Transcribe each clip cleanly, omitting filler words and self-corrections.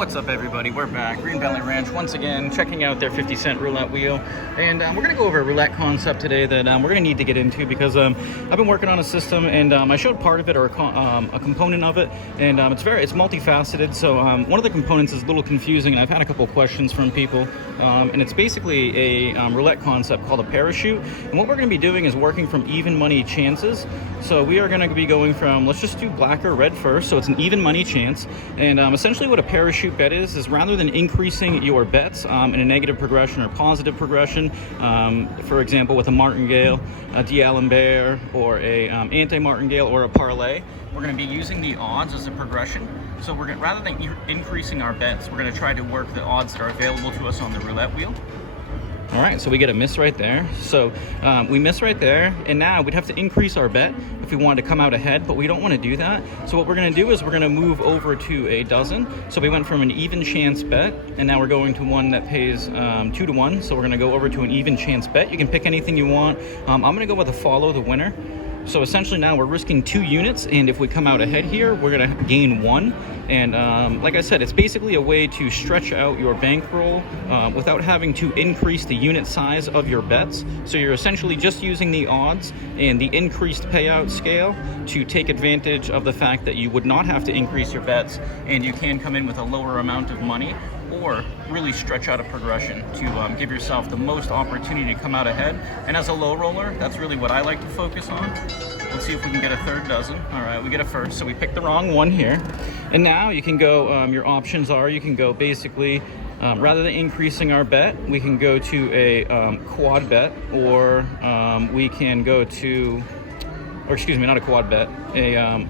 What's up, everybody? We're back. Green Valley Ranch once again, checking out their 50-cent roulette wheel. And we're going to go over a roulette concept today that we're going to need to get into because I've been working on a system, and I showed part of it, or a component of it, and it's multifaceted. So one of the components is a little confusing, and I've had a couple questions from people. And it's basically a roulette concept called a parachute. And what we're going to be doing is working from even money chances. So we are going to be going from, let's just do black or red first. So it's an even money chance. And essentially what a parachute bet is rather than increasing your bets in a negative progression or positive progression, for example, with a martingale, a D'Alembert, or a anti-martingale, or a parlay, we're going to be using the odds as a progression. So we're going to, rather than increasing our bets, we're going to try to work the odds that are available to us on the roulette wheel. All right, so we get a miss right there. So we miss right there, and now we'd have to increase our bet if we wanted to come out ahead, but we don't want to do that. So what we're going to do is we're going to move over to a dozen. So we went from an even chance bet, and now we're going to one that pays 2 to 1. So we're going to go over to an even chance bet. You can pick anything you want. I'm going to go with a follow the winner. So essentially now we're risking 2 units, and if we come out ahead here, we're going to gain 1. And like I said, it's basically a way to stretch out your bankroll without having to increase the unit size of your bets. So you're essentially just using the odds and the increased payout scale to take advantage of the fact that you would not have to increase your bets, and you can come in with a lower amount of money, or really stretch out a progression to give yourself the most opportunity to come out ahead. And as a low roller, that's really what I like to focus on. Let's see if we can get a third dozen. All right, we get a first, so we picked the wrong one here. And now you can go, your options are, you can go basically, rather than increasing our bet, we can go to a quad bet, or we can go to, or excuse me, not a quad bet, a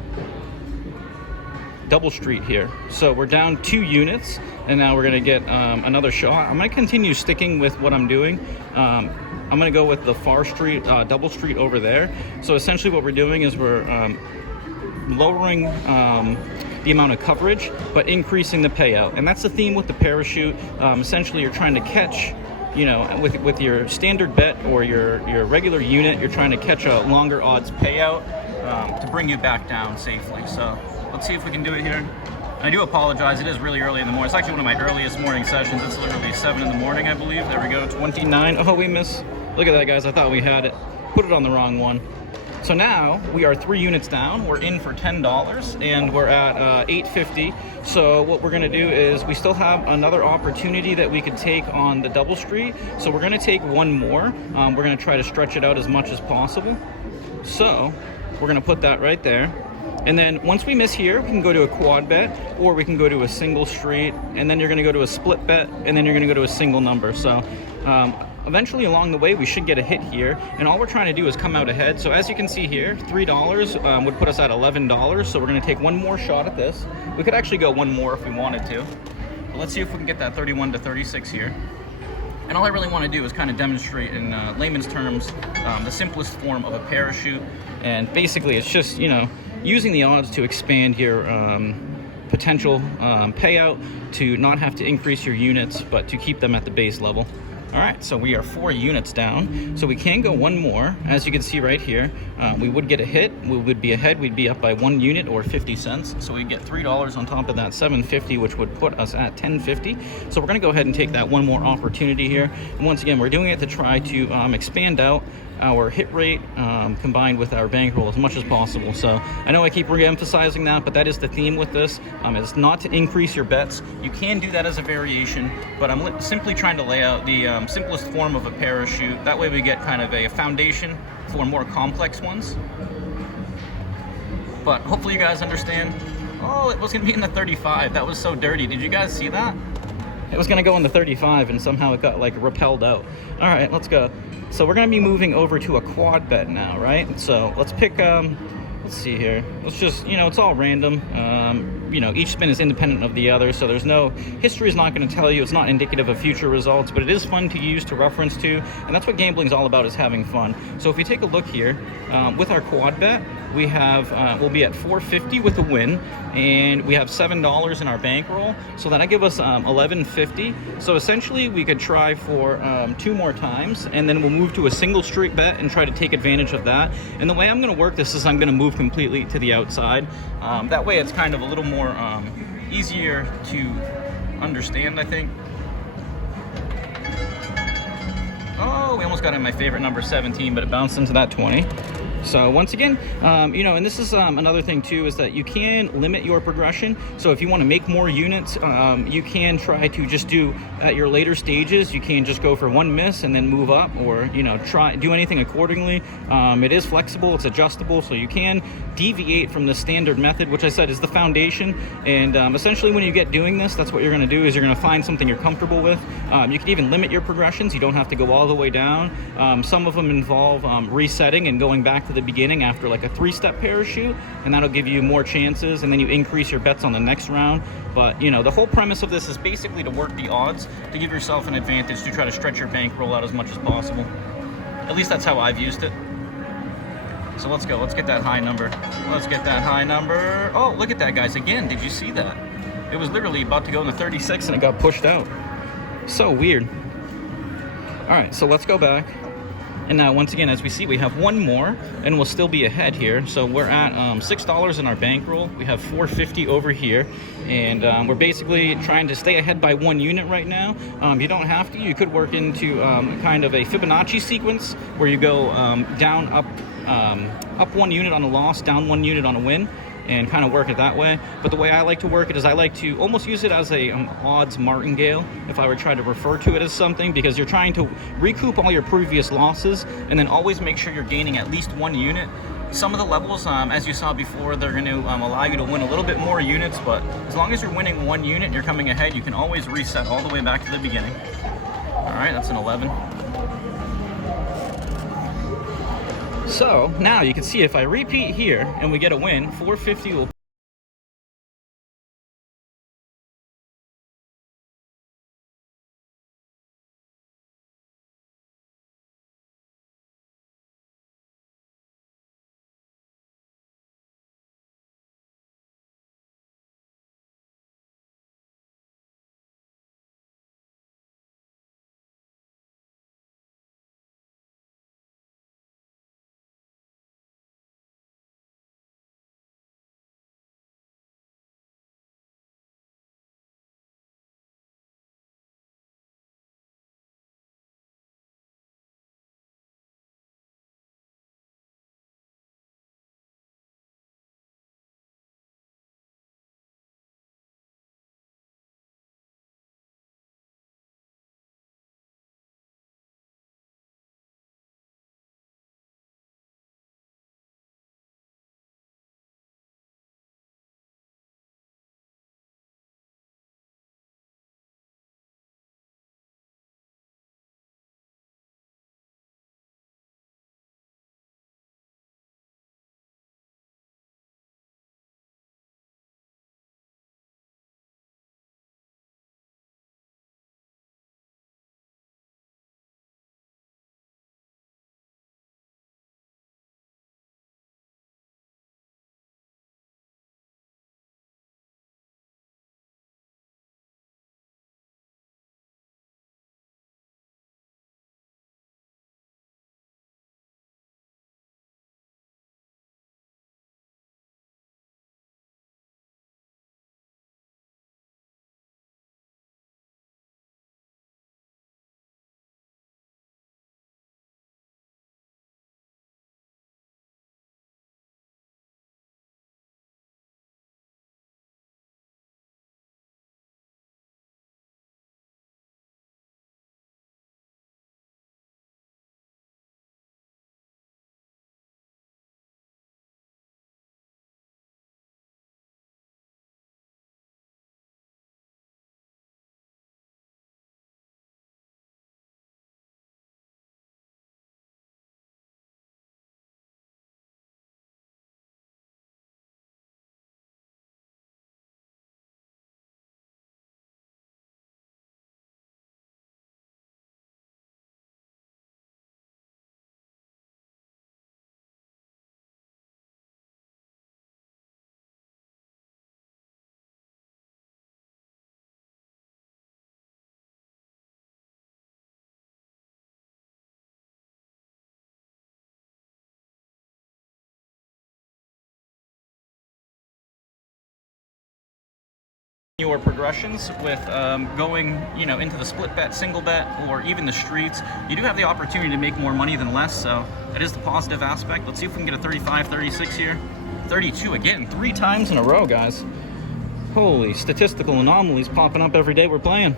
double street here. So we're down 2 units, and now we're going to get another shot. I'm going to continue sticking with what I'm doing. I'm going to go with the far street, double street over there. So essentially what we're doing is we're lowering the amount of coverage, but increasing the payout. And that's the theme with the parachute. Essentially you're trying to catch, you know, with your standard bet or your regular unit, you're trying to catch a longer odds payout to bring you back down safely. So let's see if we can do it here. I do apologize, it is really early in the morning. It's actually one of my earliest morning sessions. It's literally 7 in the morning, I believe. There we go, 29. Oh, we missed. Look at that, guys. I thought we had it. Put it on the wrong one. So now we are 3 units down. We're in for $10, and we're at $8.50. So what we're going to do is we still have another opportunity that we could take on the double street. So we're going to take one more. We're going to try to stretch it out as much as possible. So we're going to put that right there. And then once we miss here, we can go to a quad bet, or we can go to a single street, and then you're going to go to a split bet, and then you're going to go to a single number. So eventually along the way, we should get a hit here, and all we're trying to do is come out ahead. So as you can see here, $3 would put us at $11. So we're going to take one more shot at this. We could actually go one more if we wanted to, but let's see if we can get that 31 to 36 here. And all I really want to do is kind of demonstrate in layman's terms the simplest form of a parachute. And basically it's just, you know, using the odds to expand your potential payout, to not have to increase your units, but to keep them at the base level. All right, so we are 4 units down, so we can go one more. As you can see right here, we would get a hit, we would be ahead, we'd be up by 1 unit or 50 cents. So we get $3 on top of that $7.50, which would put us at $10.50. So we're gonna go ahead and take that one more opportunity here. And once again, we're doing it to try to expand out our hit rate combined with our bankroll as much as possible. So I know I keep re-emphasizing that, but that is the theme with this. It's not to increase your bets. You can do that as a variation, but I'm simply trying to lay out the simplest form of a parachute. That way we get kind of a foundation for more complex ones. But hopefully you guys understand. Oh, it was gonna be in the 35. That was so dirty. Did you guys see that? It was gonna go in the 35 and somehow it got like repelled out. All right, let's go. So we're gonna be moving over to a quad bet now, right? So let's pick, let's see here. Let's just, you know, it's all random. You know, each spin is independent of the other, so there's no, history is not gonna tell you, it's not indicative of future results, but it is fun to use, to reference to, and that's what gambling is all about, is having fun. So if you take a look here, with our quad bet, we have, we'll be at $4.50 with a win, and we have $7 in our bankroll, so that'll give us $11.50. So essentially we could try for 2 more times, and then we'll move to a single street bet and try to take advantage of that. And the way I'm gonna work this is I'm gonna move completely to the outside. That way it's kind of a little more easier to understand, I think. Oh, we almost got in my favorite number, 17, but it bounced into that 20. So once again, you know, and this is another thing too, is that you can limit your progression. So if you want to make more units, you can try to just do at your later stages, you can just go for one miss and then move up, or, you know, try do anything accordingly. It is flexible, it's adjustable, so you can deviate from the standard method, which I said is the foundation. And essentially when you get doing this, that's what you're going to do, is you're going to find something you're comfortable with. You can even limit your progressions. You don't have to go all the way down. Some of them involve resetting and going back to the beginning after like a 3-step parachute, and that'll give you more chances, and then you increase your bets on the next round. But you know, the whole premise of this is basically to work the odds, to give yourself an advantage, to try to stretch your bankroll out as much as possible. At least that's how I've used it. So let's go, let's get that high number. Let's get that high number. Oh, look at that, guys. Again, did you see that? It was literally about to go into 36 and it got pushed out. So weird. All right, so let's go back. And now, once again, as we see, we have one more, and we'll still be ahead here. So we're at $6 in our bankroll. We have $4.50 over here, and we're basically trying to stay ahead by 1 unit right now. You don't have to. You could work into kind of a Fibonacci sequence where you go down, up 1 unit on a loss, down 1 unit on a win, and kind of work it that way. But the way I like to work it is I like to almost use it as a odds martingale, if I were trying to refer to it as something, because you're trying to recoup all your previous losses and then always make sure you're gaining at least 1 unit. Some of the levels, as you saw before, they're going to allow you to win a little bit more units, but as long as you're winning 1 unit, you're coming ahead, you can always reset all the way back to the beginning. All right, that's an 11. So now you can see if I repeat here and we get a win, 450 will your progressions with going, you know, into the split bet, single bet, or even the streets, you do have the opportunity to make more money than less, so that is the positive aspect. Let's see if we can get a 35, 36 here. 32 again, 3 times in a row, guys. Holy statistical anomalies popping up every day we're playing.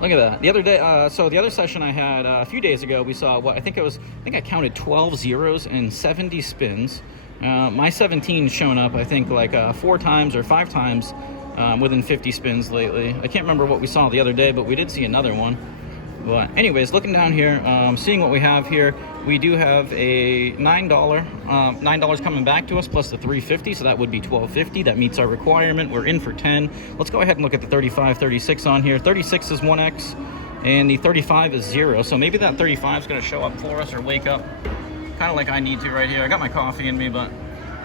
Look at that. The other day, so the other session I had a few days ago, we saw what I think I counted 12 zeros and 70 spins. My 17's shown up, I think, like 4 times or 5 times within 50 spins lately. I can't remember what we saw the other day, but we did see another one. But anyways, looking down here, seeing what we have here, we do have a $9 coming back to us plus the $3.50, so that would be $12.50. That meets our requirement. We're in for 10. Let's go ahead and look at the 35, 36 on here. 36 is 1x, and the 35 is 0. So maybe that 35 is going to show up for us or wake up, kind of like I need to right here. I got my coffee in me, but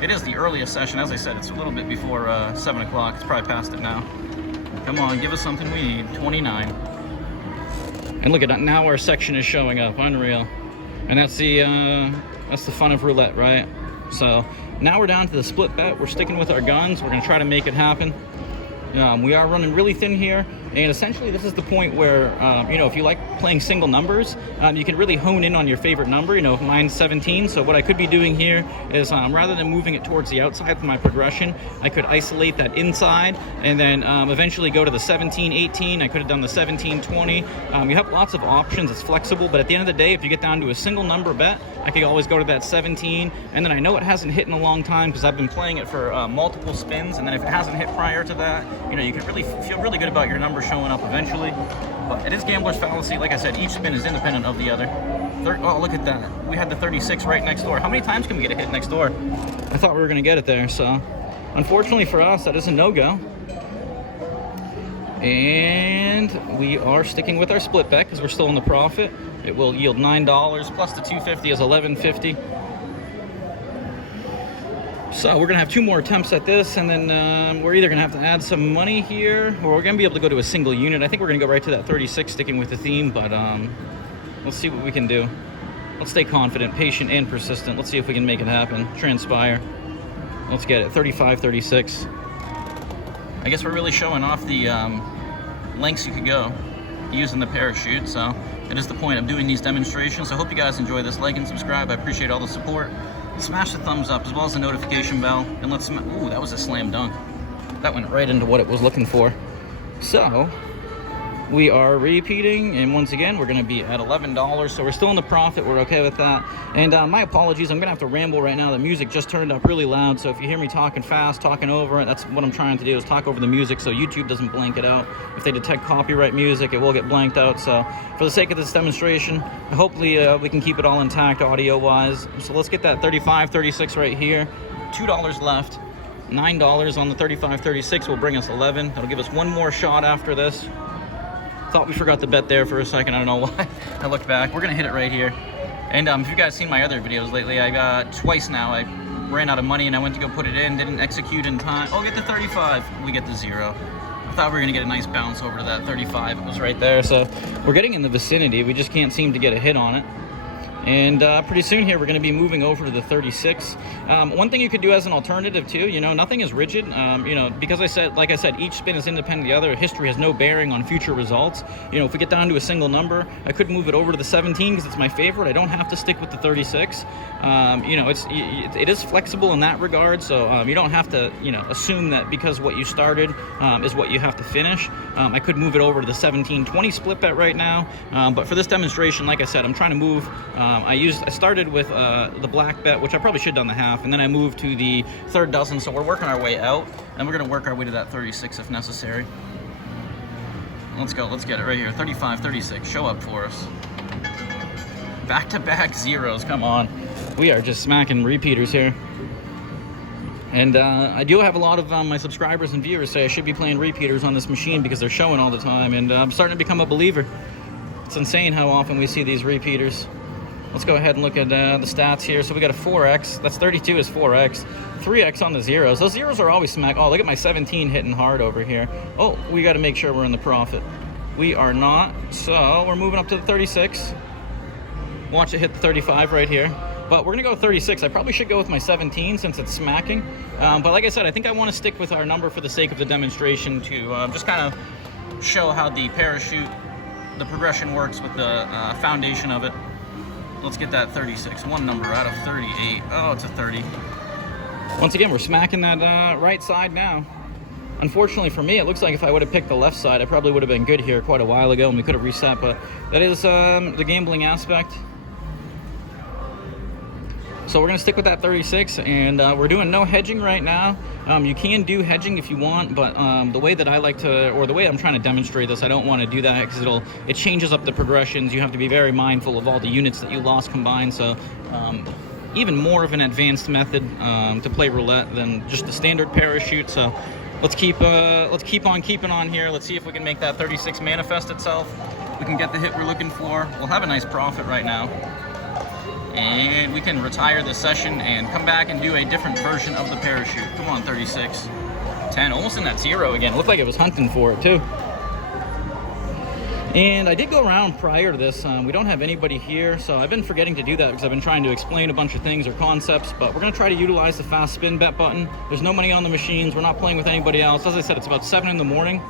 it is the earliest session. As I said, it's a little bit before 7 o'clock. It's probably past it now. Come on, give us something we need. 29. And look at that, now our section is showing up, unreal. And that's the fun of roulette, right? So now we're down to the split bet. We're sticking with our guns. We're gonna try to make it happen. We are running really thin here, and essentially this is the point where, you know, if you like playing single numbers, you can really hone in on your favorite number. You know, mine's 17, so what I could be doing here is rather than moving it towards the outside for my progression, I could isolate that inside and then eventually go to the 17, 18. I could have done the 17, 20. You have lots of options. It's flexible, but at the end of the day, if you get down to a single number bet, I could always go to that 17, and then I know it hasn't hit in a long time because I've been playing it for multiple spins, and then if it hasn't hit prior to that, you know, you can really feel really good about your number showing up eventually. But it is gambler's fallacy. Like I said, each spin is independent of the other. Oh, look at that. We had the 36 right next door. How many times can we get a hit next door? I thought we were going to get it there. So unfortunately for us, that is a no-go. And we are sticking with our split bet because we're still in the profit. It will yield $9 plus the $2.50 is $11.50. So we're gonna have 2 more attempts at this, and then we're either gonna have to add some money here, or we're gonna be able to go to a single unit. I think we're gonna go right to that 36, sticking with the theme, but let's see what we can do. Let's stay confident, patient, and persistent. Let's see if we can make it happen, transpire. Let's get it, 35, 36. I guess we're really showing off the lengths you could go using the parachute, so it is the point of doing these demonstrations. I hope you guys enjoy this. Like and subscribe. I appreciate all the support. Smash the thumbs up as well as the notification bell, and let's ooh, that was a slam dunk. That went right into what it was looking for. So we are repeating, and once again we're going to be at $11, so we're still in the profit. We're okay with that. And my apologies, I'm gonna have to ramble right now. The music just turned up really loud, so if you hear me talking fast, talking over it, that's what I'm trying to do, is talk over the music so YouTube doesn't blank it out. If they detect copyright music, it will get blanked out. So for the sake of this demonstration, hopefully we can keep it all intact audio wise. So let's get that 35, 36 right here. $2 left. $9 on the 35, 36 will bring us 11. That'll give us one more shot after this. Thought we forgot the bet there for a second. I don't know why. I looked back. We're gonna hit it right here. And if you guys seen my other videos lately, I got twice now. I ran out of money and I went to go put it in, didn't execute in time. Oh, get the 35. We get the 0. I thought we were gonna get a nice bounce over to that 35. It was right there. So we're getting in the vicinity. We just can't seem to get a hit on it. And pretty soon here, we're going to be moving over to the 36. One thing you could do as an alternative too, you know, nothing is rigid, you know, because like I said, each spin is independent of the other. History has no bearing on future results. You know, if we get down to a single number, I could move it over to the 17 because it's my favorite. I don't have to stick with the 36. You know, it is flexible in that regard, so you don't have to, you know, assume that because what you started is what you have to finish. I could move it over to the 17-20 split bet right now, but for this demonstration, like I said, I'm trying to move. I started with the black bet, which I probably should have done the half, and then I moved to the third dozen, so we're working our way out, and we're going to work our way to that 36 if necessary. Let's go, let's get it right here. 35, 36, show up for us. Back-to-back zeros, come on. We are just smacking repeaters here. And I do have a lot of my subscribers and viewers say I should be playing repeaters on this machine because they're showing all the time, and I'm starting to become a believer. It's insane how often we see these repeaters. Let's go ahead and look at the stats here. So we got a 4x. That's 32 is 4x. 3x on the zeros. Those zeros are always smack. Oh, look at my 17 hitting hard over here. Oh, we got to make sure we're in the profit. We are not. So we're moving up to the 36. Watch it hit the 35 right here. but we're gonna go 36. I probably should go with my 17 since it's smacking. But like I said, I think I want to stick with our number for the sake of the demonstration to just kind of show how the parachute, the progression works with the foundation of it. Let's get that 36. One number out of 38. Oh, it's a 30. Once again, we're smacking that right side now. Unfortunately for me, it looks like if I would have picked the left side, I probably would have been good here quite a while ago and we could have reset, but that is the gambling aspect. So we're going to stick with that 36, and we're doing no hedging right now. You can do hedging if you want, but the way that I like to, or the way I'm trying to demonstrate this, I don't want to do that because it changes up the progressions. You have to be very mindful of all the units that you lost combined, so even more of an advanced method to play roulette than just the standard parachute. So let's keep on keeping on here. Let's see if we can make that 36 manifest itself. We can get the hit we're looking for. We'll have a nice profit right now. And we can retire this session and come back and do a different version of the parachute. Come on, 36. 10, almost in that 0 again. It looked like it was hunting for it too. And I did go around prior to this. We don't have anybody here, so I've been forgetting to do that because I've been trying to explain a bunch of things or concepts, but we're gonna try to utilize the fast spin bet button. There's no money on the machines. We're not playing with anybody else. As I said, it's about 7 in the morning.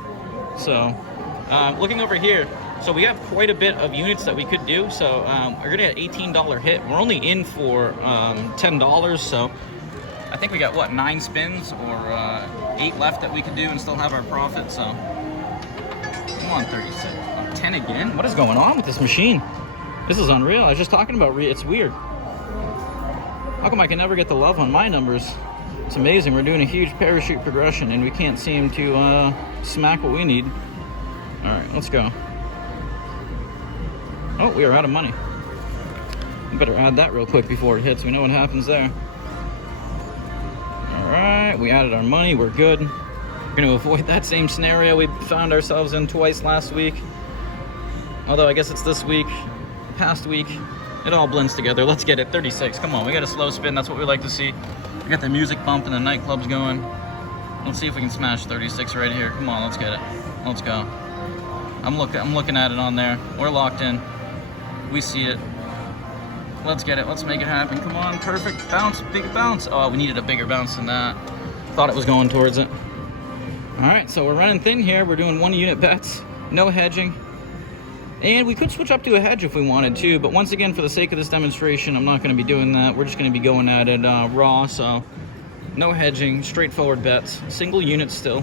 So looking over here, so we have quite a bit of units that we could do. So we're gonna get $18 hit. We're only in for $10. So I think we got what, 9 spins or 8 left that we could do and still have our profit. So come on, 36. 10 again? What is going on with this machine? This is unreal. I was just talking about it's weird. How come I can never get the love on my numbers? It's amazing. We're doing a huge parachute progression and we can't seem to smack what we need. All right, let's go. Oh, we are out of money. We better add that real quick before it hits. We know what happens there. All right, we added our money. We're good. We're going to avoid that same scenario we found ourselves in twice last week. Although I guess it's this week, past week. It all blends together. Let's get it. 36. Come on, we got a slow spin. That's what we like to see. We got the music bump and the nightclubs going. Let's see if we can smash 36 right here. Come on, let's get it. Let's go. I'm looking at it on there. We're locked in. We see it. Let's get it. Let's make it happen. Come on, perfect bounce, big bounce. Oh, we needed a bigger bounce than that. Thought it was going towards it. All right, so we're running thin here. We're doing 1 unit bets, no hedging. And we could switch up to a hedge if we wanted to, but once again, for the sake of this demonstration, I'm not going to be doing that. We're just going to be going at it raw, so no hedging, straightforward bets, single unit still.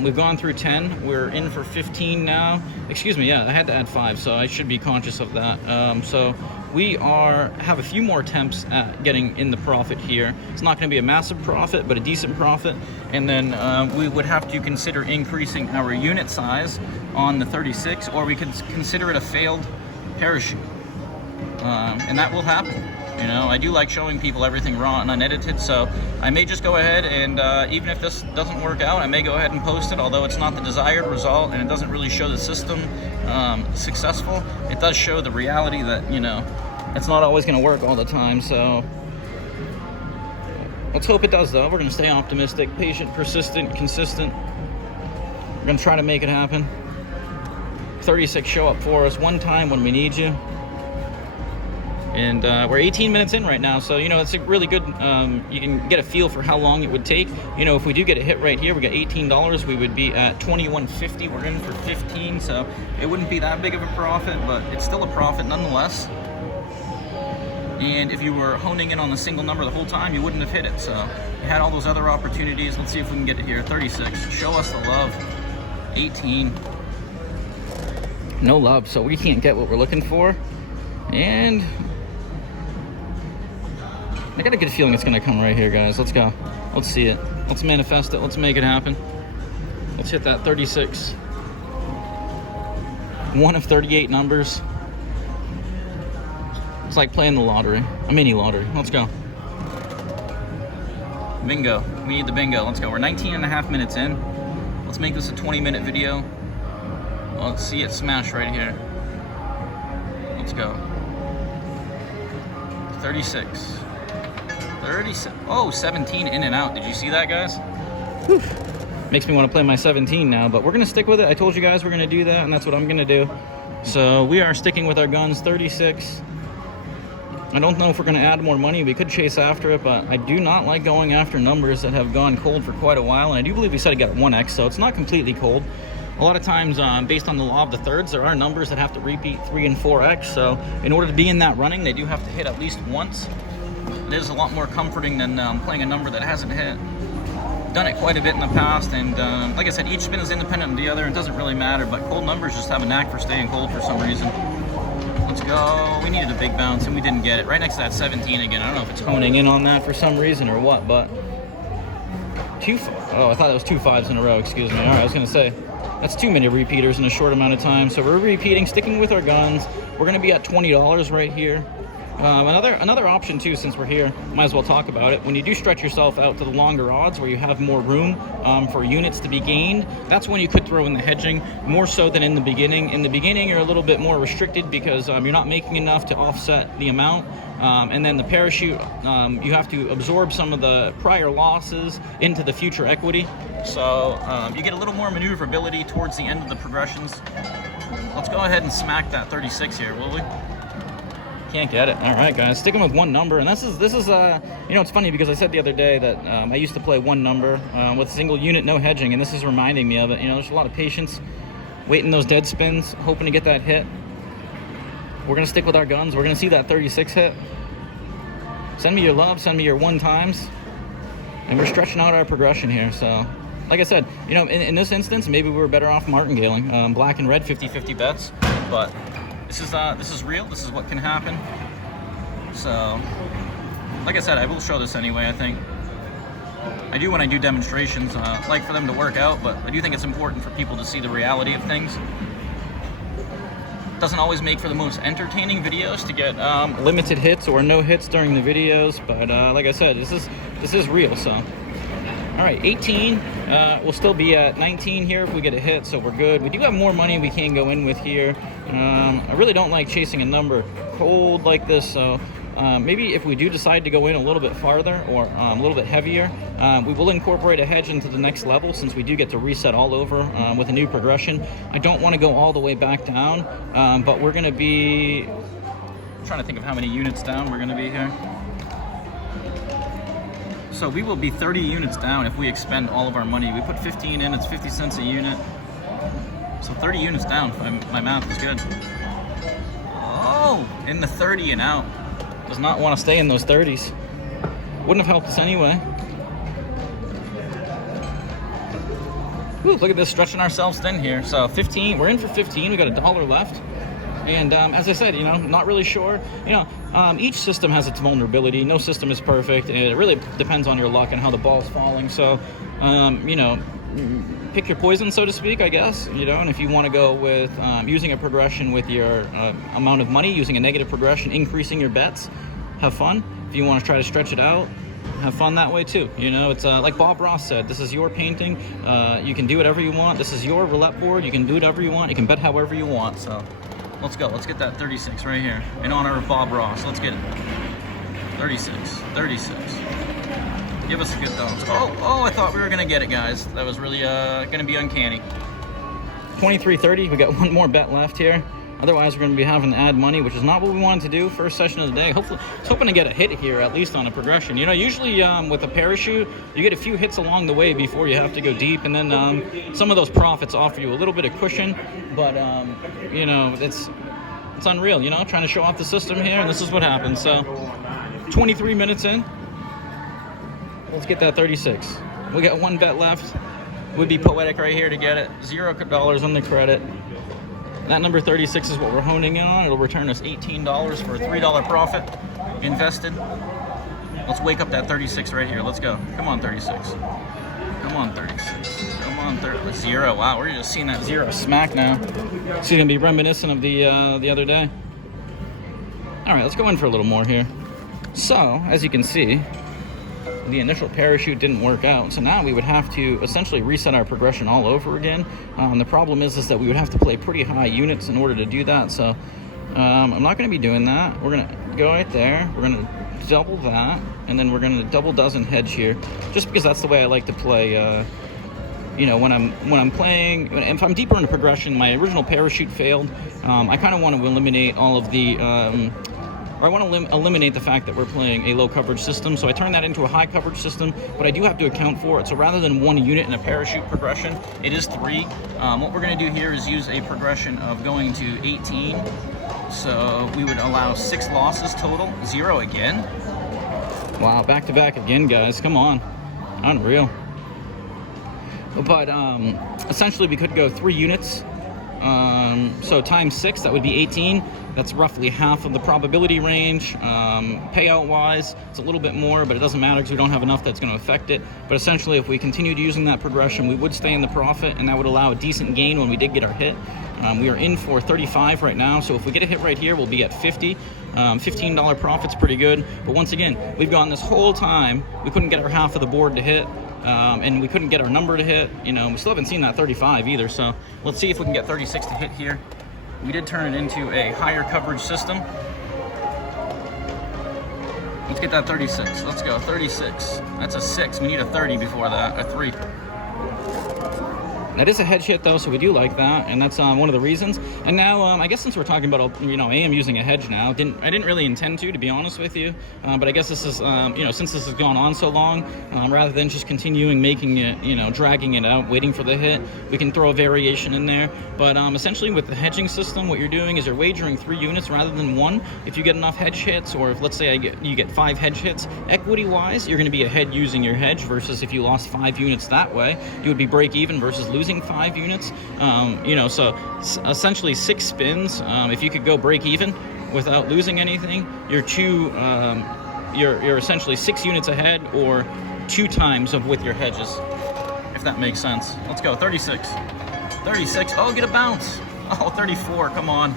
We've gone through 10. We're in for 15 now. Excuse me, yeah, I had to add 5, so I should be conscious of that. So we have a few more attempts at getting in the profit here. It's not going to be a massive profit, but a decent profit. And then we would have to consider increasing our unit size on the 36, or we could consider it a failed parachute. And that will happen. You know, I do like showing people everything raw and unedited, so I may just go ahead and even if this doesn't work out, I may go ahead and post it, although it's not the desired result and it doesn't really show the system successful. It does show the reality that, you know, it's not always going to work all the time, so let's hope it does, though. We're going to stay optimistic, patient, persistent, consistent. We're going to try to make it happen. 36 show up for us one time when we need you. And we're 18 minutes in right now, so, you know, it's a really good, you can get a feel for how long it would take. You know, if we do get a hit right here, we got $18, we would be at $21.50. We're in for 15, so it wouldn't be that big of a profit, but it's still a profit nonetheless. And if you were honing in on the single number the whole time, you wouldn't have hit it. So you had all those other opportunities. Let's see if we can get it here. 36. Show us the love. 18. No love, so we can't get what we're looking for. And I got a good feeling it's going to come right here, guys. Let's go. Let's see it. Let's manifest it. Let's make it happen. Let's hit that 36. One of 38 numbers. It's like playing the lottery. A mini lottery. Let's go. Bingo. We need the bingo. Let's go. We're 19 and a half minutes in. Let's make this a 20-minute video. Well, let's see it smash right here. Let's go. 36. 37. Oh, 17 in and out. Did you see that, guys? Whew. Makes me want to play my 17 now, but we're going to stick with it. I told you guys we're going to do that, and that's what I'm going to do. So we are sticking with our guns. 36. I don't know if we're going to add more money. We could chase after it, but I do not like going after numbers that have gone cold for quite a while. And I do believe we said it got 1x, so it's not completely cold. A lot of times, based on the law of the thirds, there are numbers that have to repeat 3 and 4x. So in order to be in that running, they do have to hit at least once. It is a lot more comforting than playing a number that hasn't hit. Done it quite a bit in the past, and like I said, each spin is independent of the other. It doesn't really matter, but cold numbers just have a knack for staying cold for some reason. Let's go. We needed a big bounce, and we didn't get it. Right next to that 17 again. I don't know if it's honing in on that for some reason or what, but... Oh, I thought it was 2 5s in a row, excuse me. All right, I was going to say, that's too many repeaters in a short amount of time. So we're repeating, sticking with our guns. We're going to be at $20 right here. Another option too, since we're here, might as well talk about it. When you do stretch yourself out to the longer odds where you have more room for units to be gained, that's when you could throw in the hedging, more so than in the beginning. In the beginning, you're a little bit more restricted because you're not making enough to offset the amount. And then the parachute, you have to absorb some of the prior losses into the future equity. So you get a little more maneuverability towards the end of the progressions. Let's go ahead and smack that 36 here, will we? Can't get it. All right, guys, sticking with one number, and this is you know, it's funny because I said the other day that I used to play one number with single unit, no hedging, and this is reminding me of it. You know, there's a lot of patience, waiting those dead spins, hoping to get that hit. We're gonna stick with our guns. We're gonna see that 36 hit. Send me your love, send me your 1 times, and we're stretching out our progression here. So, like I said, you know, in this instance, maybe we were better off martingaling, black and red 50-50 bets, but. This is real. This is what can happen. So, like I said, I will show this anyway. I think I do when I do demonstrations, like for them to work out, but I do think it's important for people to see the reality of things. It doesn't always make for the most entertaining videos to get limited hits or no hits during the videos, but like I said, this is real. So. All right, 18. We'll still be at 19 here if we get a hit, so we're good. We do have more money we can go in with here. I really don't like chasing a number cold like this, so maybe if we do decide to go in a little bit farther or a little bit heavier, we will incorporate a hedge into the next level since we do get to reset all over with a new progression. I don't want to go all the way back down, but we're going to be... I'm trying to think of how many units down we're going to be here. So we will be 30 units down if we expend all of our money. We put 15 in, it's 50 cents a unit. So 30 units down, if my math is good. Oh, in the 30 and out. Does not want to stay in those 30s. Wouldn't have helped us anyway. Ooh, look at this, stretching ourselves thin here. So 15, we're in for 15, we got $1 left. And as I said, you know, not really sure. You know, each system has its vulnerability. No system is perfect. And it really depends on your luck and how the ball's falling. So, you know, pick your poison, so to speak, I guess. You know, and if you want to go with using a progression with your amount of money, using a negative progression, increasing your bets, have fun. If you want to try to stretch it out, have fun that way too. You know, it's like Bob Ross said, this is your painting. You can do whatever you want. This is your roulette board. You can do whatever you want. You can bet however you want. So. Let's go. Let's get that 36 right here in honor of Bob Ross. Let's get it. 36. 36. Give us a good bounce. Oh, I thought we were going to get it, guys. That was really going to be uncanny. 23.30. We got one more bet left here. Otherwise, we're going to be having to add money, which is not what we wanted to do first session of the day. Hopefully, I was hoping to get a hit here, at least on a progression. You know, usually with a parachute, you get a few hits along the way before you have to go deep, and then some of those profits offer you a little bit of cushion. But you know, it's unreal. You know, trying to show off the system here, and this is what happens. So, 23 minutes in. Let's get that 36. We got one bet left. Would be poetic right here to get it. $0 on the credit. That number 36 is what we're honing in on. It'll return us $18 for a $3 profit invested. Let's wake up that 36 right here. Let's go. Come on, 36. Come on, 36. Come on, 30. 0. Wow, we're just seeing that 0 smack now. It's going to be reminiscent of the other day. All right, let's go in for a little more here. So, as you can see, the initial parachute didn't work out, so now we would have to essentially reset our progression all over again. The problem is that we would have to play pretty high units in order to do that, so I'm not going to be doing that. We're going to go right there, we're going to double that, and then we're going to double dozen hedge here, just because that's the way I like to play. You know, when I'm playing, if I'm deeper into progression, my original parachute failed. I kind of want to eliminate all of the or I want to eliminate the fact that we're playing a low coverage system. So I turn that into a high coverage system, but I do have to account for it. So rather than 1 unit in a parachute progression, it is 3. What we're going to do here is use a progression of going to 18. So we would allow 6 losses total, 0 again. Wow, back to back again, guys. Come on. Unreal. But essentially we could go 3 units. So times 6, that would be 18. That's roughly half of the probability range. Payout wise, it's a little bit more, but it doesn't matter because we don't have enough that's going to affect it. But essentially, if we continued using that progression, we would stay in the profit, and that would allow a decent gain when we did get our hit. We are in for 35 right now, so if we get a hit right here, we'll be at 50. $15 profit's pretty good. But once again, we've gone this whole time, we couldn't get our half of the board to hit. And we couldn't get our number to hit. You know, we still haven't seen that 35 either, so let's see if we can get 36 to hit here. We did turn it into a higher coverage system. Let's get that 36. Let's go, 36. That's a 6. We need a 30 before that, a 3. That is a hedge hit though, so we do like that, and that's one of the reasons. And now, I guess since we're talking about, you know, I am using a hedge now. I didn't really intend to be honest with you, but I guess this is, you know, since this has gone on so long, rather than just continuing making it, you know, dragging it out, waiting for the hit, we can throw a variation in there. But essentially with the hedging system, what you're doing is you're wagering 3 units rather than 1. If you get enough hedge hits, or if let's say you get 5 hedge hits, equity-wise, you're going to be ahead using your hedge. Versus if you lost 5 units that way, you would be break even versus losing 5 units. You know, so essentially 6 spins. If you could go break even without losing anything, you're you're essentially 6 units ahead, or 2 times of with your hedges, if that makes sense. Let's go, 36. 36. Oh, get a bounce. Oh, 34. Come on.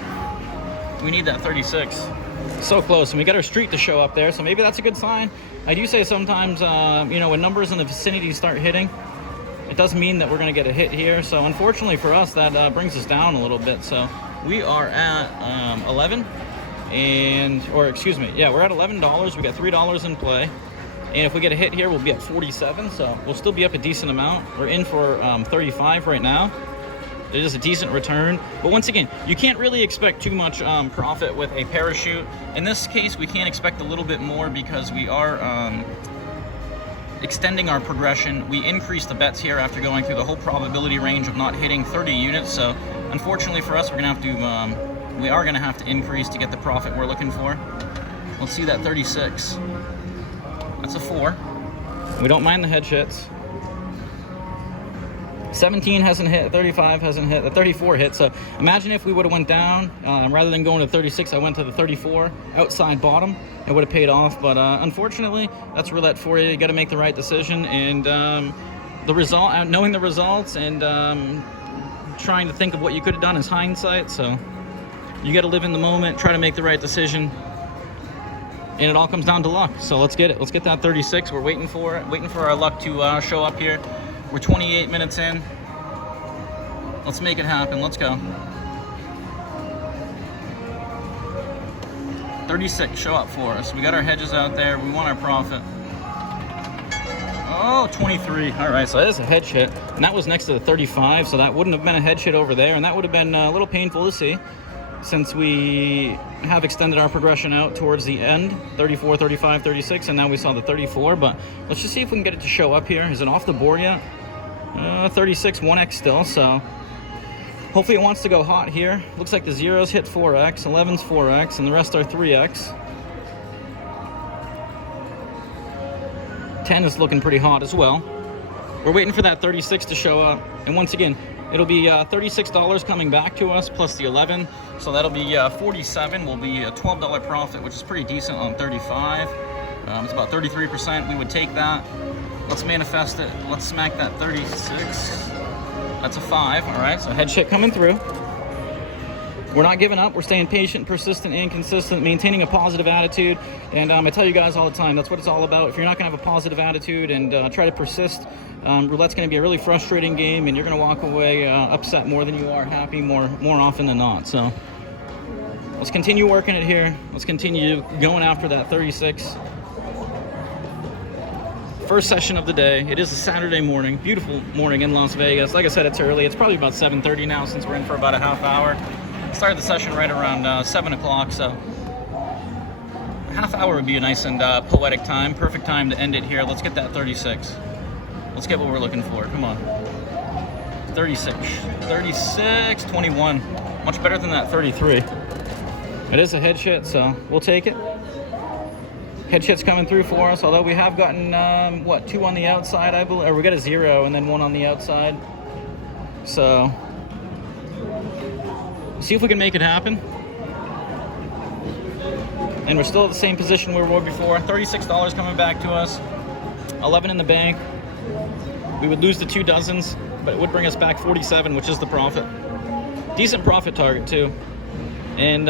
We need that 36. So close, and we got our street to show up there, so maybe that's a good sign. I do say sometimes, you know, when numbers in the vicinity start hitting, it does mean that we're going to get a hit here. So unfortunately for us, that brings us down a little bit. So we are at 11, or excuse me, yeah, we're at $11. We got $3 in play, and if we get a hit here, we'll be at 47. So we'll still be up a decent amount. We're in for 35 right now. It is a decent return, but once again, you can't really expect too much profit with a parachute. In this case, we can't expect a little bit more because we are extending our progression. We increased the bets here after going through the whole probability range of not hitting 30 units. So unfortunately for us, we are gonna have to increase to get the profit we're looking for. Let's see that 36. That's a 4. We don't mind the hedge hits. 17 hasn't hit, 35 hasn't hit, the 34 hit. So imagine if we would have went down, rather than going to 36, I went to the 34 outside bottom. It would have paid off, but unfortunately, that's roulette for you. You got to make the right decision, and the result, knowing the results, and trying to think of what you could have done is hindsight. So you got to live in the moment, try to make the right decision, and it all comes down to luck. So let's get it. Let's get that 36. We're waiting for it, waiting for our luck to show up here. We're 28 minutes in. Let's make it happen. Let's go. 36, show up for us. We got our hedges out there. We want our profit. Oh, 23. All right, so that is a hedge hit. And that was next to the 35, so that wouldn't have been a hedge hit over there. And that would have been a little painful to see, since we have extended our progression out towards the end, 34, 35, 36, and now we saw the 34. But let's just see if we can get it to show up here. Is it off the board yet? 36, 1x still, so hopefully it wants to go hot here. Looks like the zeros hit 4x, 11's 4x, and the rest are 3x. 10 is looking pretty hot as well. We're waiting for that 36 to show up, and once again, it'll be $36 coming back to us, plus the 11, so that'll be 47. Will be a $12 profit, which is pretty decent on 35. It's about 33%. We would take that. Let's manifest it. Let's smack that 36. That's a 5. All right, so head shit coming through. We're not giving up. We're staying patient, persistent, and consistent, maintaining a positive attitude. And I tell you guys all the time, that's what it's all about. If you're not going to have a positive attitude and try to persist, roulette's going to be a really frustrating game, and you're going to walk away upset more than you are happy more often than not. So let's continue working it here. Let's continue going after that 36. First session of the day. It is a Saturday morning, beautiful morning in Las Vegas. Like I said, it's early. It's probably about 7:30 now, since we're in for about a half hour. Started the session right around 7 o'clock, so half hour would be a nice and poetic time. Perfect time to end it here. Let's get that 36. Let's get what we're looking for. Come on. 36. 36, 21. Much better than that 33. It is a head shit, so we'll take it. Head shit's coming through for us, although we have gotten, what, 2 on the outside, I believe, or we got a 0 and then 1 on the outside. So, see if we can make it happen. And we're still at the same position we were before. $36 coming back to us. 11 in the bank. We would lose the 2 dozens, but it would bring us back 47, which is the profit. Decent profit target, too. And,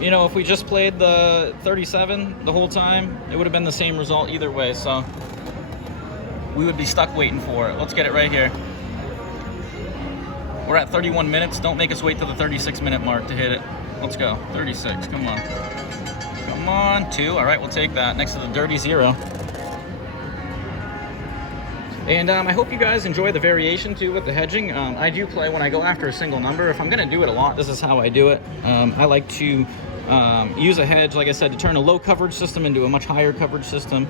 you know, if we just played the 37 the whole time, it would have been the same result either way. So we would be stuck waiting for it. Let's get it right here. We're at 31 minutes. Don't make us wait till the 36-minute mark to hit it. Let's go. 36. Come on. Come on. 2. All right, we'll take that. Next to the dirty 0. And I hope you guys enjoy the variation too with the hedging. I do play when I go after a single number. If I'm going to do it a lot, this is how I do it. I like to use a hedge, like I said, to turn a low coverage system into a much higher coverage system.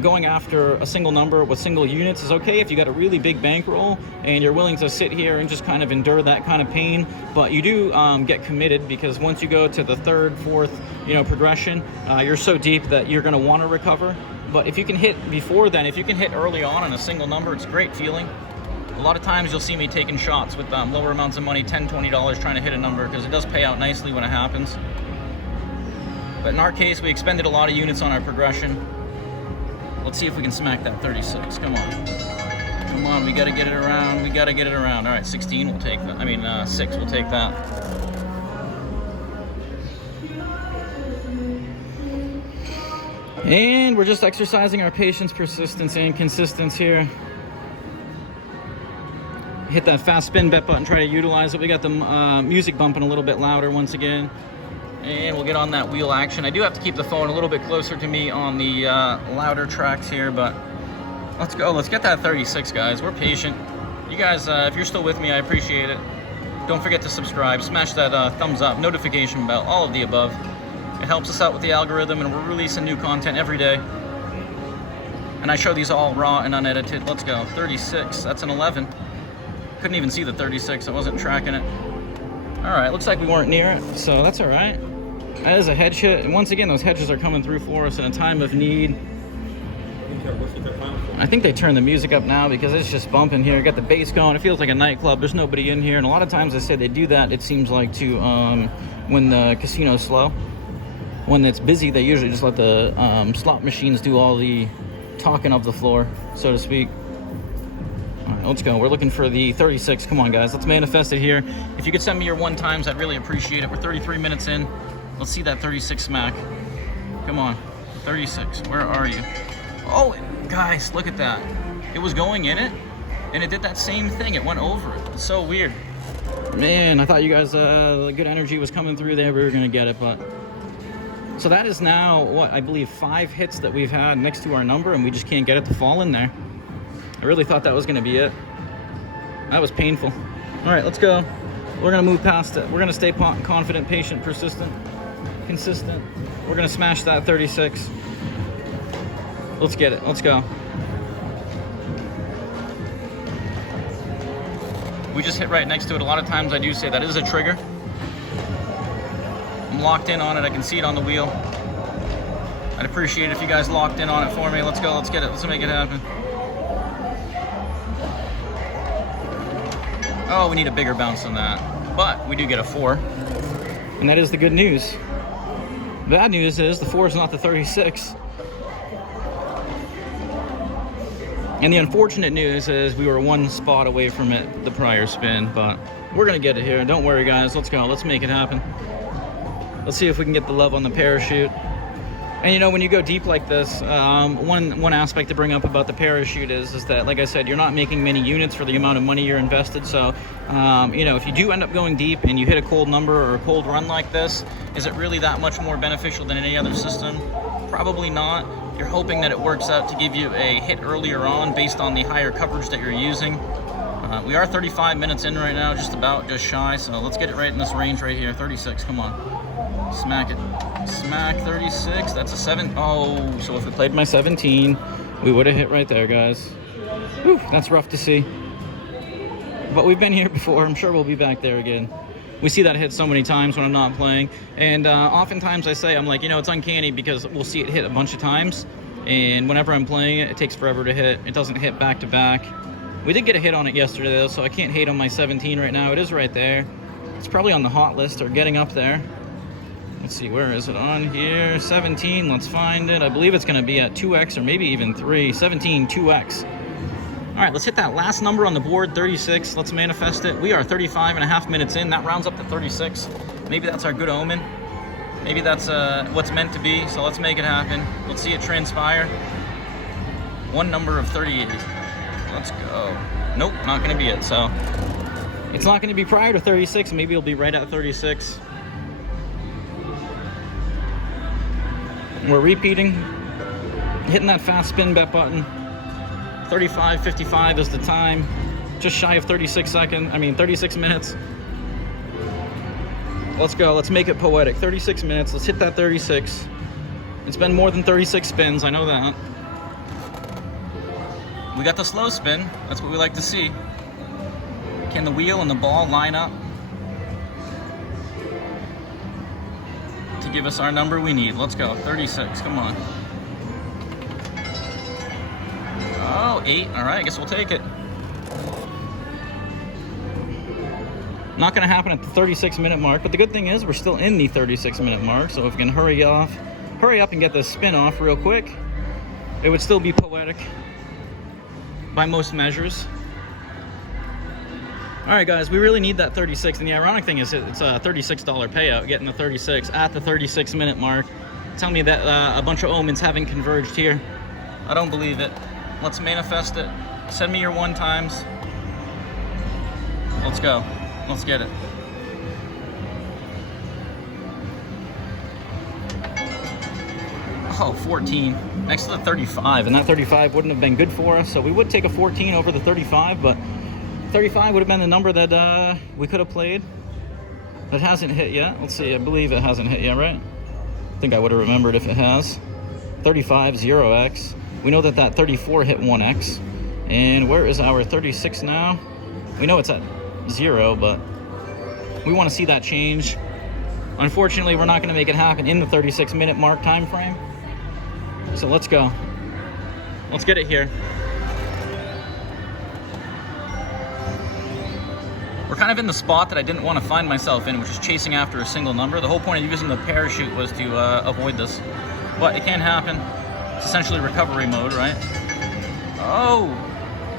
Going after a single number with single units is okay if you got a really big bankroll and you're willing to sit here and just kind of endure that kind of pain. But you do get committed, because once you go to the 3rd, 4th, you know, progression, you're so deep that you're going to want to recover. But if you can hit before then, if you can hit early on a single number, it's a great feeling. A lot of times you'll see me taking shots with lower amounts of money, $10, $20, trying to hit a number, because it does pay out nicely when it happens. But in our case, we expended a lot of units on our progression. Let's see if we can smack that 36. Come on. Come on, we got to get it around. We got to get it around. All right, 16, we'll take that. I mean, 6, we'll take that. And we're just exercising our patience, persistence, and consistency here. Hit that fast spin bet button, try to utilize it. We got the music bumping a little bit louder once again. And we'll get on that wheel action. I do have to keep the phone a little bit closer to me on the louder tracks here, but let's go. Let's get that 36, guys. We're patient. You guys, if you're still with me, I appreciate it. Don't forget to subscribe, smash that thumbs up, notification bell, all of the above. It helps us out with the algorithm, and we're releasing new content every day. And I show these all raw and unedited. Let's go. 36. That's an 11. Couldn't even see the 36. I wasn't tracking it. All right. Looks like we weren't near it, so that's all right. That is a head shit. And once again, those hedges are coming through for us in a time of need. I think they turn the music up now because it's just bumping here. Got the bass going. It feels like a nightclub. There's nobody in here. And a lot of times I say they do that, it seems like, to when the casino's slow. When it's busy, they usually just let the slot machines do all the talking of the floor, so to speak. All right, let's go. We're looking for the 36. Come on, guys. Let's manifest it here. If you could send me your 1 times, I'd really appreciate it. We're 33 minutes in. Let's see that 36 smack. Come on. 36. Where are you? Oh, guys, look at that. It was going in it, and it did that same thing. It went over it. It's so weird. Man, I thought you guys, the good energy was coming through there. We were going to get it, but... So that is now, what, I believe 5 hits that we've had next to our number, and we just can't get it to fall in there. I really thought that was going to be it. That was painful. All right, let's go. We're going to move past it. We're going to stay confident, patient, persistent, consistent. We're going to smash that 36. Let's get it. Let's go. We just hit right next to it. A lot of times I do say that is a trigger. I'm locked in on it. I can see it on the wheel. I'd appreciate it if you guys locked in on it for me. Let's go. Let's get it. Let's make it happen. Oh, we need a bigger bounce than that. But we do get a 4. And that is the good news. Bad news is the 4 is not the 36. And the unfortunate news is we were 1 spot away from it the prior spin. But we're going to get it here. Don't worry, guys. Let's go. Let's make it happen. Let's see if we can get the love on the parachute. And you know, when you go deep like this, one aspect to bring up about the parachute is that, like I said, you're not making many units for the amount of money you're invested. So, you know, if you do end up going deep and you hit a cold number or a cold run like this, is it really that much more beneficial than any other system? Probably not. You're hoping that it works out to give you a hit earlier on based on the higher coverage that you're using. We are 35 minutes in right now, just shy. So let's get it right in this range right here. 36, come on. Smack it. Smack 36. That's a 7. Oh, so if we played my 17, we would have hit right there, guys. Whew, that's rough to see. But we've been here before. I'm sure we'll be back there again. We see that hit so many times when I'm not playing. And oftentimes I say, I'm like, you know, it's uncanny because we'll see it hit a bunch of times. And whenever I'm playing it, it takes forever to hit. It doesn't hit back to back. We did get a hit on it yesterday, though, so I can't hate on my 17 right now. It is right there. It's probably on the hot list or getting up there. Let's see, where is it on here? 17, let's find it. I believe it's going to be at 2x or maybe even 3. 17, 2x. All right, let's hit that last number on the board, 36. Let's manifest it. We are 35.5 minutes in. That rounds up to 36. Maybe that's our good omen. Maybe that's what's meant to be, so let's make it happen. Let's see it transpire. One number of 38. Let's go. Nope, not going to be it, so it's not going to be prior to 36. Maybe it'll be right at 36. We're repeating, hitting that fast spin bet button. 35.55 is the time. Just shy of 36 minutes. Let's go. Let's make it poetic. 36 minutes. Let's hit that 36. It's been more than 36 spins. I know that. We got the slow spin. That's what we like to see. Can the wheel and the ball line up to give us our number we need? Let's go. 36. Come on. Oh, 8. All right. I guess we'll take it. Not going to happen at the 36-minute mark, but the good thing is we're still in the 36-minute mark, so if we can hurry up and get this spin off real quick, it would still be poetic by most measures. All right, guys, we really need that 36, and the ironic thing is it's a $36 payout, getting the 36 at the 36-minute mark. Tell me that a bunch of omens haven't converged here. I don't believe it. Let's manifest it. Send me your 1 times. Let's go. Let's get it. Oh, 14. Next to the 35, and that 35 wouldn't have been good for us, so we would take a 14 over the 35, but 35 would have been the number that we could have played. It hasn't hit yet. Let's see, I believe it hasn't hit yet, right? I think I would have remembered if it has. 35, 0x. We know that 34 hit 1x. And where is our 36 now? We know it's at 0, but we want to see that change. Unfortunately, we're not going to make it happen in the 36-minute mark time frame. So let's go. Let's get it here. We're kind of in the spot that I didn't want to find myself in, which is chasing after a single number. The whole point of using the parachute was to avoid this, but it can happen. It's essentially recovery mode, right? Oh,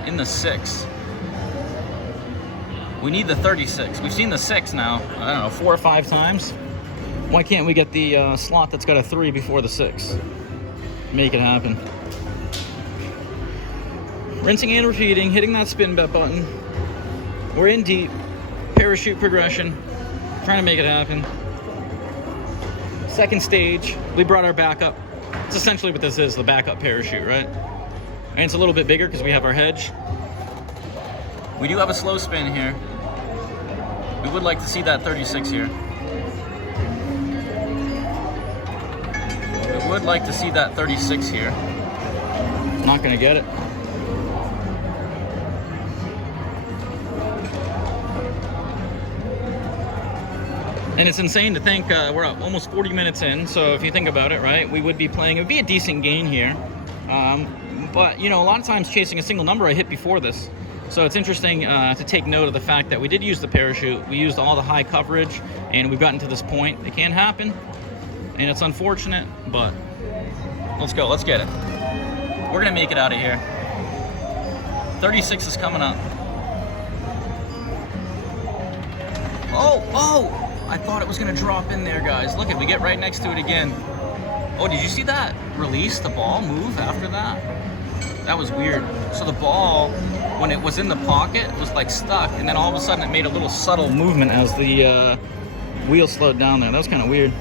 in the 6. We need the 36. We've seen the 6 now, I don't know, 4 or 5 times. Why can't we get the slot that's got a 3 before the 6? Make it happen. Rinsing and repeating, hitting that spin bet button. We're in deep. Parachute progression. Trying to make it happen. Second stage, we brought our backup. It's essentially what this is, the backup parachute, right? And it's a little bit bigger because we have our hedge. We do have a slow spin here. We would like to see that 36 here. We would like to see that 36 here. Not going to get it. And it's insane to think we're almost 40 minutes in, so if you think about it, right, we would be playing, it would be a decent gain here. But, you know, a lot of times chasing a single number I hit before this. So it's interesting to take note of the fact that we did use the parachute. We used all the high coverage, and we've gotten to this point. It can happen, and it's unfortunate, but let's go. Let's get it. We're going to make it out of here. 36 is coming up. Oh! I thought it was going to drop in there, guys. Look at, we get right next to it again. Oh, did you see that release, the ball move after that? That was weird. So the ball, when it was in the pocket, was like stuck, and then all of a sudden it made a little subtle movement as the wheel slowed down there. That was kind of weird.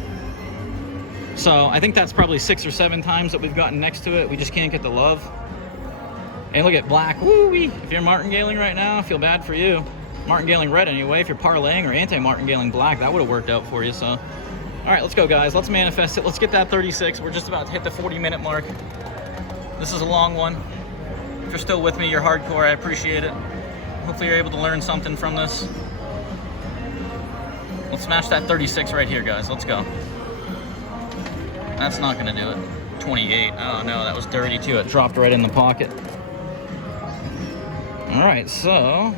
So I think that's probably 6 or 7 times that we've gotten next to it. We just can't get the love. And look at black. Woo-wee. If you're martingaling right now, I feel bad for you. Martingaling red anyway. If you're parlaying or anti-martingaling black, that would have worked out for you. So All right, let's go, guys. Let's manifest it. Let's get that 36. We're just about to hit the 40-minute mark. This is a long one. If you're still with me, you're hardcore. I appreciate it. Hopefully you're able to learn something from this. Let's smash that 36 right here, guys. Let's go. That's not gonna do it. 28. Oh no, that was dirty too. It dropped right in the pocket. All right, so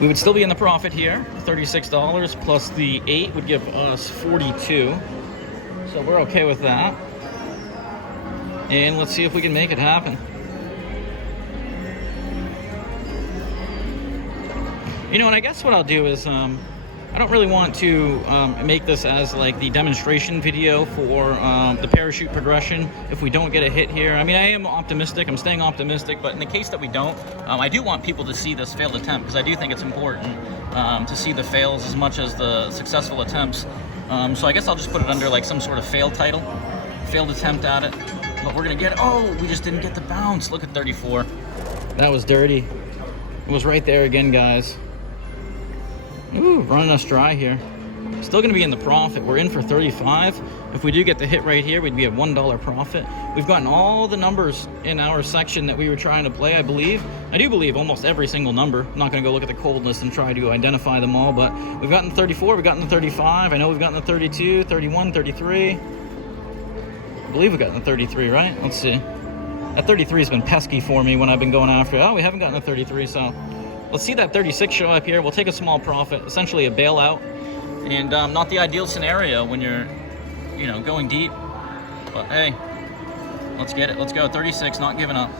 we would still be in the profit here. $36 plus the 8 would give us 42. So we're okay with that. And let's see if we can make it happen. You know, and I guess what I'll do is, I don't really want to make this as like the demonstration video for the parachute progression if we don't get a hit here. I mean, I am optimistic, I'm staying optimistic, but in the case that we don't, I do want people to see this failed attempt, because I do think it's important to see the fails as much as the successful attempts. So I guess I'll just put it under like some sort of fail title, failed attempt at it. But we're gonna get, oh, we just didn't get the bounce. Look at 34. That was dirty. It was right there again, guys. Ooh, running us dry here. Still gonna be in the profit. We're in for 35. If we do get the hit right here, we'd be at $1 profit. We've gotten all the numbers in our section that we were trying to play, I believe. I do believe almost every single number. I'm not gonna go look at the coldness and try to identify them all, but we've gotten 34, we've gotten the 35. I know we've gotten the 32, 31, 33. I believe we've gotten the 33, right? Let's see. That 33 has been pesky for me when I've been going after it. Oh, we haven't gotten the 33, so let's see that 36 show up here. We'll take a small profit, essentially a bailout, and not the ideal scenario when you're, you know, going deep. But hey, let's get it. Let's go. 36, not giving up.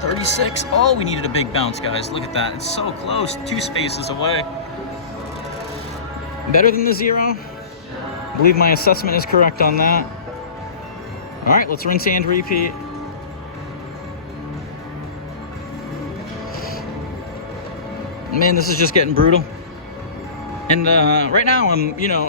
36. Oh, we needed a big bounce, guys. Look at that. It's so close. 2 spaces away. Better than the 0. I believe my assessment is correct on that. All right, let's rinse and repeat. Man, this is just getting brutal. And right now I'm, you know,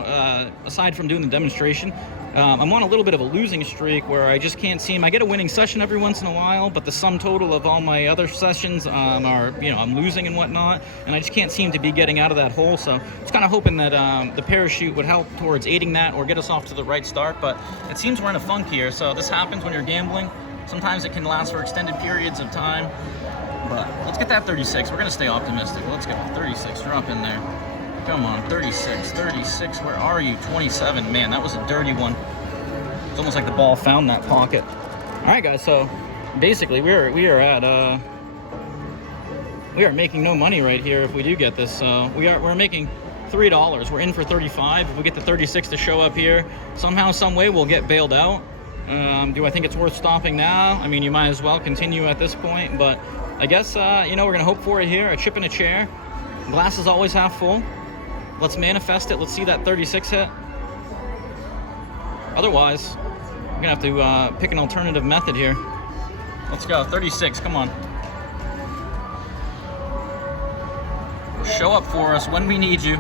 aside from doing the demonstration, I'm on a little bit of a losing streak where I just can't seem, I get a winning session every once in a while, but the sum total of all my other sessions are, you know, I'm losing and whatnot, and I just can't seem to be getting out of that hole. So it's kind of hoping that the parachute would help towards aiding that or get us off to the right start, but it seems we're in a funk here. So this happens when you're gambling. Sometimes it can last for extended periods of time. But let's get that 36. We're going to stay optimistic. Let's go. 36. Drop in there. Come on. 36. 36. Where are you? 27. Man, that was a dirty one. It's almost like the ball found that pocket. All right, guys. So basically, we are making no money right here if we do get this. So we're making $3. We're in for 35. If we get the 36 to show up here, somehow, some way, we'll get bailed out. Do I think it's worth stopping now? I mean, you might as well continue at this point, but I guess, you know, we're going to hope for it here. A chip in a chair. Glass is always half full. Let's manifest it. Let's see that 36 hit. Otherwise, we're going to have to pick an alternative method here. Let's go. 36. Come on. Show up for us when we need you.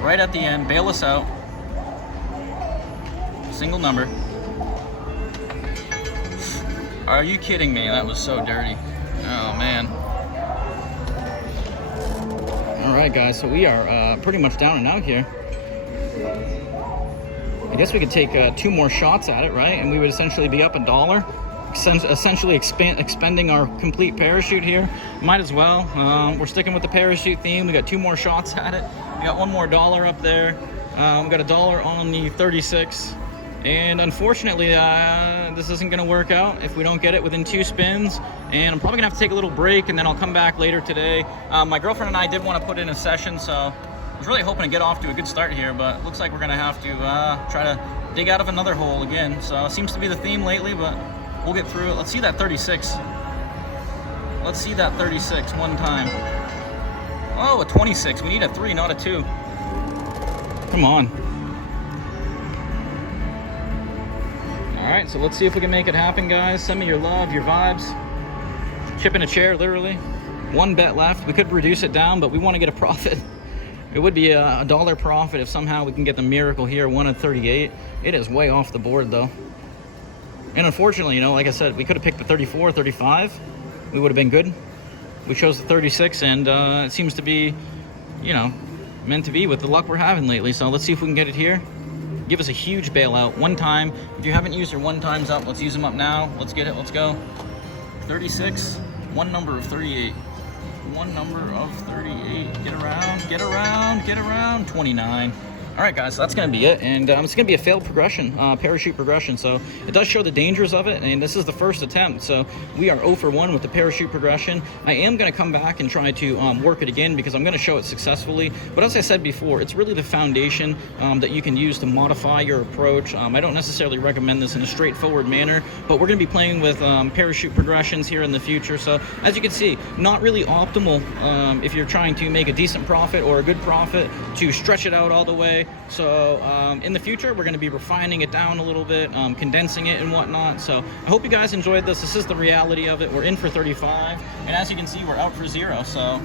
Right at the end. Bail us out. Single number. Are you kidding me? That was so dirty. Oh, man. All right, guys, so we are pretty much down and out here. I guess we could take 2 more shots at it, right? And we would essentially be up $1, essentially expending our complete parachute here. Might as well. We're sticking with the parachute theme. We got 2 more shots at it. We got $1 more up there. We got $1 on the 36. And unfortunately, this isn't going to work out if we don't get it within 2 spins. And I'm probably going to have to take a little break, and then I'll come back later today. My girlfriend and I did want to put in a session, so I was really hoping to get off to a good start here, but it looks like we're going to have to try to dig out of another hole again. So it seems to be the theme lately, but we'll get through it. Let's see that 36. Let's see that 36 one time. Oh, a 26. We need a 3, not a 2. Come on. All right, so let's see if we can make it happen, guys. Send me your love, your vibes. Chip in a chair, literally. 1 bet left. We could reduce it down, but we want to get a profit. It would be a $1 profit if somehow we can get the miracle here, 1 at 38. It is way off the board, though. And unfortunately, you know, like I said, we could have picked the 34, 35. We would have been good. We chose the 36, and it seems to be, you know, meant to be with the luck we're having lately. So let's see if we can get it here. Give us a huge bailout one time. If you haven't used your one times up, let's use them up now. Let's get it. Let's go. 36. One number of 38. One number of 38. Get around. Get around. Get around. 29. All right, guys, so that's going to be it, and it's going to be a failed progression, parachute progression, so it does show the dangers of it, and this is the first attempt, so we are 0 for 1 with the parachute progression. I am going to come back and try to work it again because I'm going to show it successfully, but as I said before, it's really the foundation that you can use to modify your approach. I don't necessarily recommend this in a straightforward manner, but we're going to be playing with parachute progressions here in the future, so as you can see, not really optimal if you're trying to make a decent profit or a good profit to stretch it out all the way. So in the future, we're going to be refining it down a little bit, condensing it and whatnot. So I hope you guys enjoyed this. This is the reality of it. We're in for 35, and as you can see, we're out for 0. So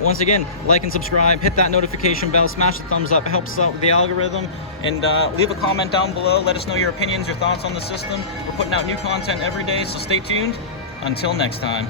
once again, like and subscribe, hit that notification bell, smash the thumbs up. It helps out with the algorithm, and leave a comment down below. Let us know your opinions, your thoughts on the system. We're putting out new content every day, so stay tuned. Until next time.